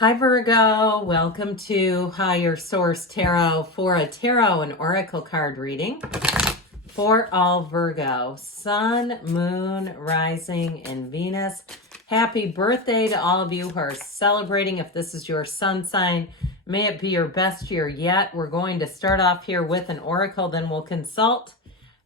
Hi Virgo, welcome to Higher Source Tarot for a tarot and oracle card reading for all Virgo, Sun, Moon, Rising, and Venus. Happy birthday to all of you who are celebrating. If this is your sun sign, may it be your best year yet. We're going to start off here with an oracle, then we'll consult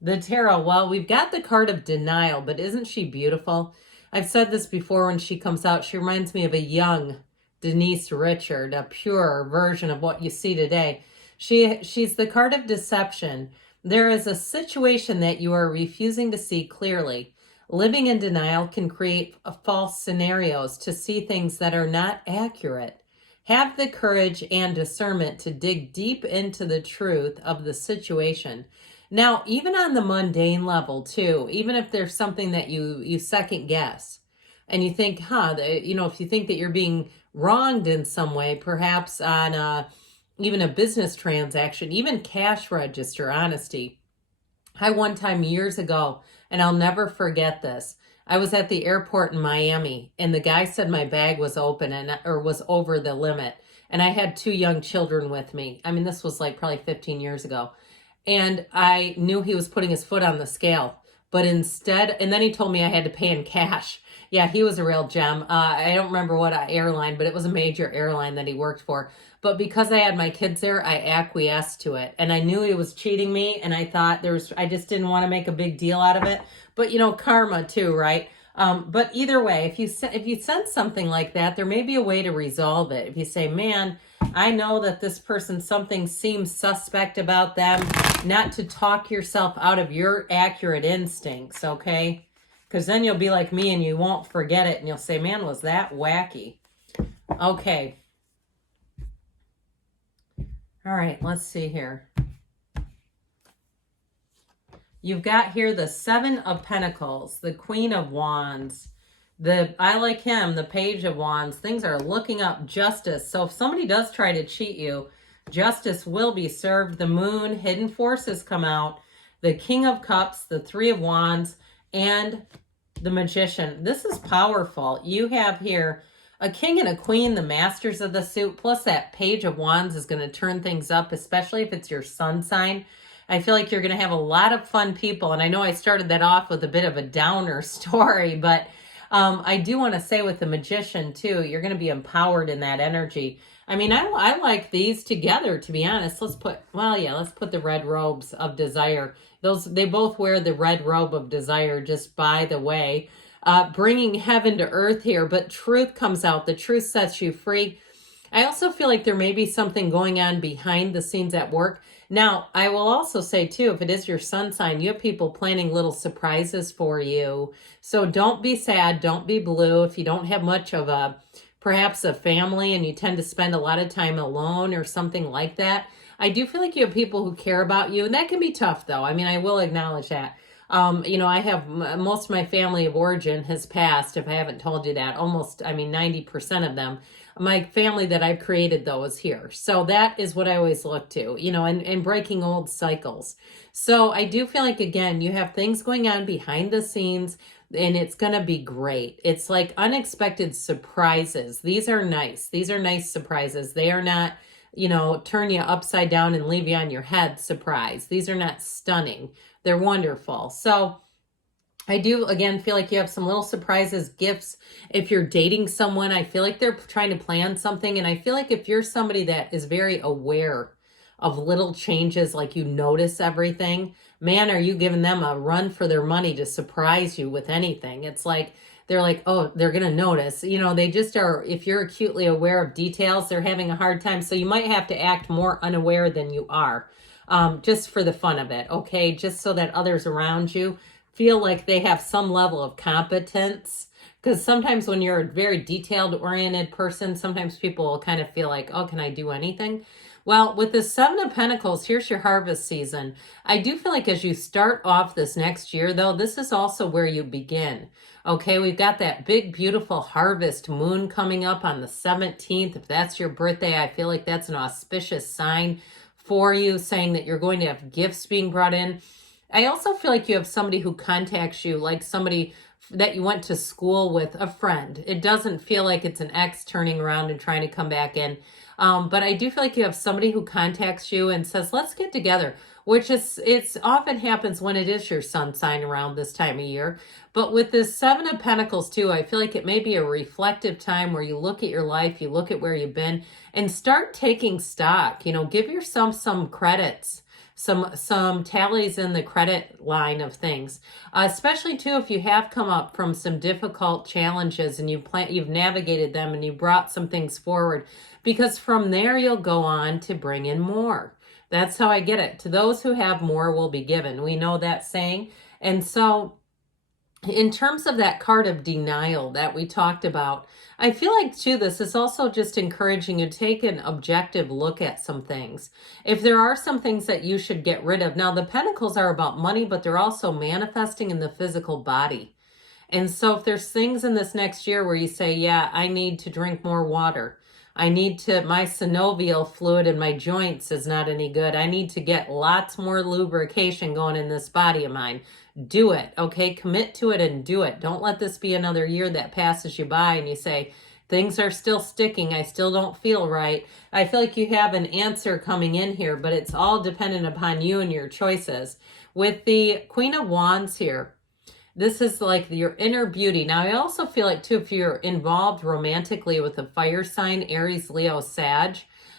the tarot. Well, we've got the card of denial, but isn't she beautiful? I've said this before when she comes out. She reminds me of a young Denise Richard, a pure version of what you see today. She's the card of deception. There is a situation that you are refusing to see clearly. Living in denial can create false scenarios to see things that are not accurate. Have the courage and discernment to dig deep into the truth of the situation. Now, even on the mundane level too, even if there's something that you second guess and you think, if you think that you're being wronged in some way, perhaps on even a business transaction, even cash register honesty. I one time years ago, and I'll never forget this, I was at the airport in Miami and the guy said my bag was open or was over the limit. And I had 2 young children with me. I mean, this was like probably 15 years ago. And I knew he was putting his foot on the scale. But instead, and then he told me I had to pay in cash. Yeah, he was a real gem. I don't remember what airline, but it was a major airline that he worked for. But because I had my kids there, I acquiesced to it. And I knew he was cheating me. And I thought I just didn't want to make a big deal out of it. But, karma too, right? But either way, if you sense something like that, there may be a way to resolve it. If you say, man, I know that this person, something seems suspect about them, not to talk yourself out of your accurate instincts, okay? Because then you'll be like me and you won't forget it and you'll say, man, was that wacky? Okay. All right, let's see here. You've got here the 7 of Pentacles, the Queen of Wands. I like him, the Page of Wands. Things are looking up, justice. So if somebody does try to cheat you, justice will be served. The Moon, hidden forces come out. The King of Cups, the 3 of Wands, and the Magician. This is powerful. You have here a king and a queen, the masters of the suit, plus that Page of Wands is going to turn things up, especially if it's your sun sign. I feel like you're going to have a lot of fun people. And I know I started that off with a bit of a downer story, but I do want to say with the Magician too, you're going to be empowered in that energy. I mean, I like these together, to be honest. Let's put the red robes of desire. They both wear the red robe of desire, just by the way. Bringing heaven to earth here, but truth comes out. The truth sets you free. I also feel like there may be something going on behind the scenes at work. Now, I will also say too, if it is your sun sign, you have people planning little surprises for you. So don't be sad, don't be blue. If you don't have much of perhaps a family and you tend to spend a lot of time alone or something like that, I do feel like you have people who care about you. And that can be tough though. I mean, I will acknowledge that. I have most of my family of origin has passed, if I haven't told you that, 90% of them. My family that I've created, though, is here. So that is what I always look to, and breaking old cycles. So I do feel like, again, you have things going on behind the scenes and it's going to be great. It's like unexpected surprises. These are nice. These are nice surprises. They are not, turn you upside down and leave you on your head surprise. These are not stunning. They're wonderful. So I do, again, feel like you have some little surprises, gifts. If you're dating someone, I feel like they're trying to plan something. And I feel like if you're somebody that is very aware of little changes, like you notice everything, man, are you giving them a run for their money to surprise you with anything? It's like, they're like, oh, they're going to notice. They just are, if you're acutely aware of details, they're having a hard time. So you might have to act more unaware than you are, just for the fun of it, okay? Just so that others around you feel like they have some level of competence. Because sometimes when you're a very detailed oriented person, sometimes people will kind of feel like, oh, can I do anything? Well, with the 7 of Pentacles, here's your harvest season. I do feel like as you start off this next year, though, this is also where you begin. Okay, we've got that big, beautiful harvest moon coming up on the 17th. If that's your birthday, I feel like that's an auspicious sign for you, saying that you're going to have gifts being brought in. I also feel like you have somebody who contacts you, like somebody that you went to school with, a friend. It doesn't feel like it's an ex turning around and trying to come back in. But I do feel like you have somebody who contacts you and says, let's get together, which it's often happens when it is your sun sign around this time of year. But with this Seven of Pentacles too, I feel like it may be a reflective time where you look at your life, you look at where you've been, and start taking stock. You know, give yourself some credits, some tallies in the credit line of things, especially too if you have come up from some difficult challenges and you've navigated them and you brought some things forward, because from there you'll go on to bring in more. That's how I get it. To those who have, more will be given. We know that saying. And so in terms of that card of denial that we talked about, I feel like too, this is also just encouraging you to take an objective look at some things. If there are some things that you should get rid of. Now, the Pentacles are about money, but they're also manifesting in the physical body. And so if there's things in this next year where you say, yeah, I need to drink more water. I need to, my synovial fluid in my joints is not any good. I need to get lots more lubrication going in this body of mine. Do it, okay? Commit to it and do it. Don't let this be another year that passes you by and you say, things are still sticking. I still don't feel right. I feel like you have an answer coming in here, but it's all dependent upon you and your choices. With the Queen of Wands here, this is like your inner beauty. Now, I also feel like, too, if you're involved romantically with a fire sign, Aries, Leo, Sag,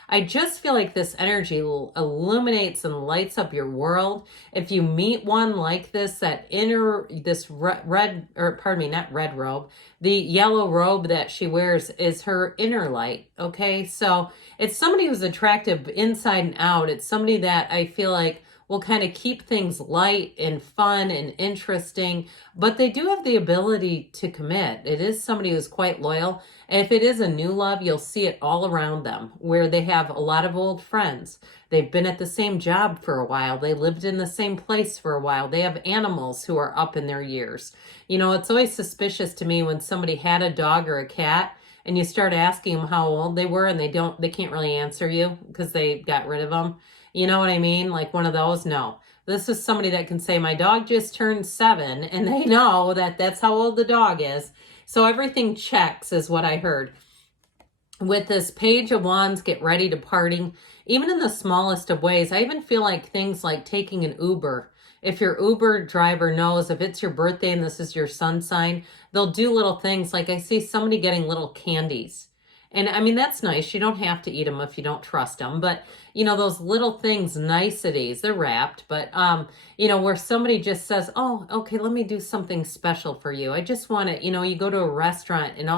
I just feel like this energy illuminates and lights up your world. If you meet one like this, that inner, this not red robe, the yellow robe that she wears is her inner light, okay? So it's somebody who's attractive inside and out. It's somebody that I feel like will kind of keep things light and fun and interesting, but they do have the ability to commit. It is somebody who's quite loyal. And if it is a new love, you'll see it all around them, where they have a lot of old friends. They've been at the same job for a while. They lived in the same place for a while. They have animals who are up in their years. You know, it's always suspicious to me when somebody had a dog or a cat and you start asking them how old they were and they can't really answer you because they got rid of them. You know what I mean? Like one of those? No. This is somebody that can say, my dog just turned 7, and they know that that's how old the dog is. So everything checks is what I heard. With this Page of Wands, get ready to party. Even in the smallest of ways, I even feel like things like taking an Uber. If your Uber driver knows if it's your birthday and this is your sun sign, they'll do little things. Like I see somebody getting little candies. And I mean, that's nice. You don't have to eat them if you don't trust them. But, you know, those little things, niceties, they're wrapped. But, you know, where somebody just says, oh, okay, let me do something special for you. I just want to, you know, you go to a restaurant and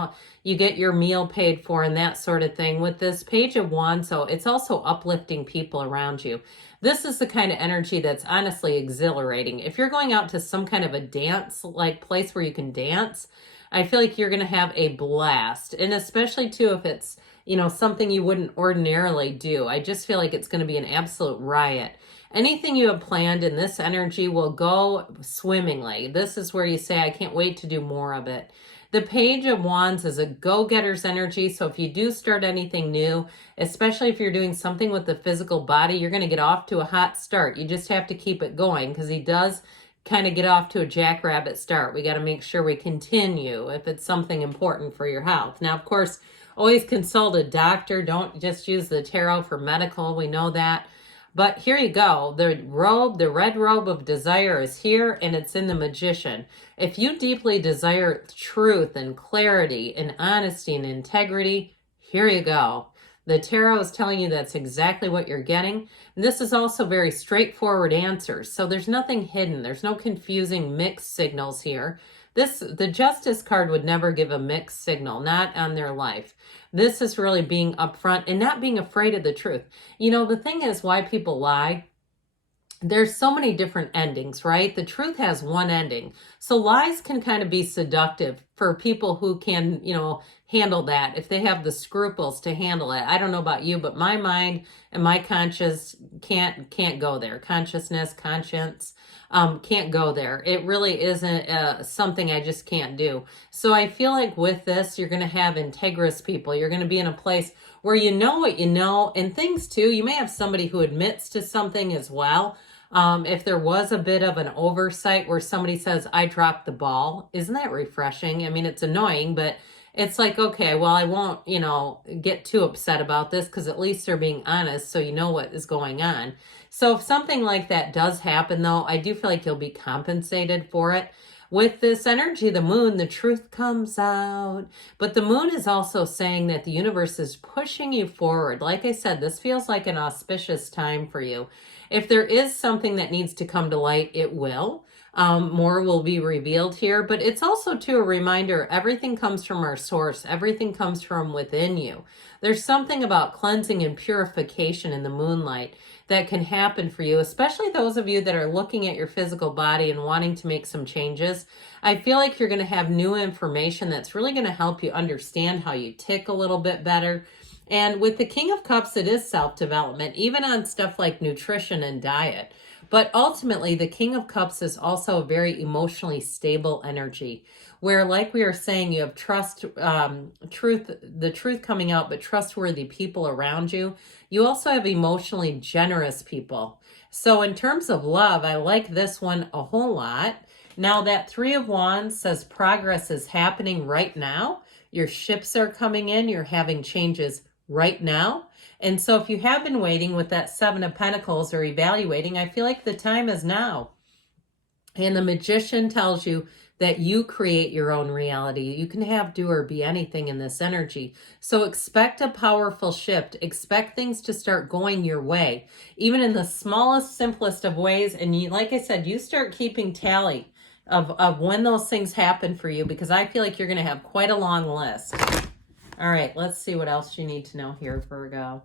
you get your meal paid for and that sort of thing. With this Page of Wands, so it's also uplifting people around you. This is the kind of energy that's honestly exhilarating. If you're going out to some kind of a dance, like place where you can dance, I feel like you're going to have a blast. And especially too, if it's, you know, something you wouldn't ordinarily do. I just feel like it's going to be an absolute riot. Anything you have planned in this energy will go swimmingly. This is where you say, I can't wait to do more of it. The Page of Wands is a go-getter's energy. So if you do start anything new, especially if you're doing something with the physical body, you're going to get off to a hot start. You just have to keep it going because he does kind of get off to a jackrabbit start. We got to make sure we continue if it's something important for your health. Now, of course, always consult a doctor. Don't just use the tarot for medical. We know that. But here you go. The robe, the red robe of desire is here, and it's in the Magician. If you deeply desire truth and clarity and honesty and integrity, here you go. The tarot is telling you that's exactly what you're getting. And this is also very straightforward answers. So there's nothing hidden. There's no confusing mixed signals here. The Justice card would never give a mixed signal, not on their life. This is really being upfront and not being afraid of the truth. You know, the thing is why people lie. There's so many different endings, right? The truth has one ending. So lies can kind of be seductive for people who can, you know, handle that. If they have the scruples to handle it. I don't know about you, but my mind and my conscience can't go there. Consciousness, conscience, can't go there. It really isn't something I just can't do. So I feel like with this, you're going to have integrous people. You're going to be in a place where you know what you know, and things too. You may have somebody who admits to something as well. If there was a bit of an oversight where somebody says, I dropped the ball, isn't that refreshing? I mean, it's annoying, but it's like, okay, well, I won't, get too upset about this because at least they're being honest so you know what is going on. So if something like that does happen, though, I do feel like you'll be compensated for it. With this energy, the moon, the truth comes out. But the moon is also saying that the universe is pushing you forward. Like I said, this feels like an auspicious time for you. If there is something that needs to come to light, it will. More will be revealed here, but it's also too a reminder everything comes from our source. Everything comes from within you. There's something about cleansing and purification in the moonlight that can happen for you, especially those of you that are looking at your physical body and wanting to make some changes. I feel like you're going to have new information that's really going to help you understand how you tick a little bit better. And with the King of Cups, it is self-development, even on stuff like nutrition and diet. But ultimately, the King of Cups is also a very emotionally stable energy where, like we were saying, you have trust, the truth coming out, but trustworthy people around you. You also have emotionally generous people. So in terms of love, I like this one a whole lot. Now that Three of Wands says progress is happening right now. Your ships are coming in. You're having changes right now. And so if you have been waiting with that Seven of Pentacles or evaluating, I feel like the time is now. And the Magician tells you that you create your own reality. You can have, do, or be anything in this energy. So expect a powerful shift. Expect things to start going your way, even in the smallest, simplest of ways. And you, like I said, you start keeping tally of when those things happen for you, because I feel like you're going to have quite a long list. All right, let's see what else you need to know here, Virgo.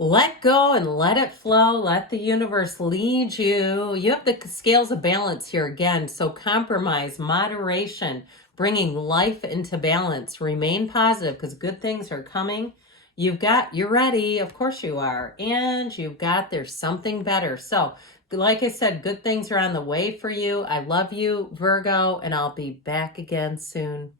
Let go and let it flow. Let the universe lead you. You have the scales of balance here again. So compromise, moderation, bringing life into balance. Remain positive because good things are coming. You're ready. Of course you are. And there's something better. So like I said, good things are on the way for you. I love you, Virgo, and I'll be back again soon.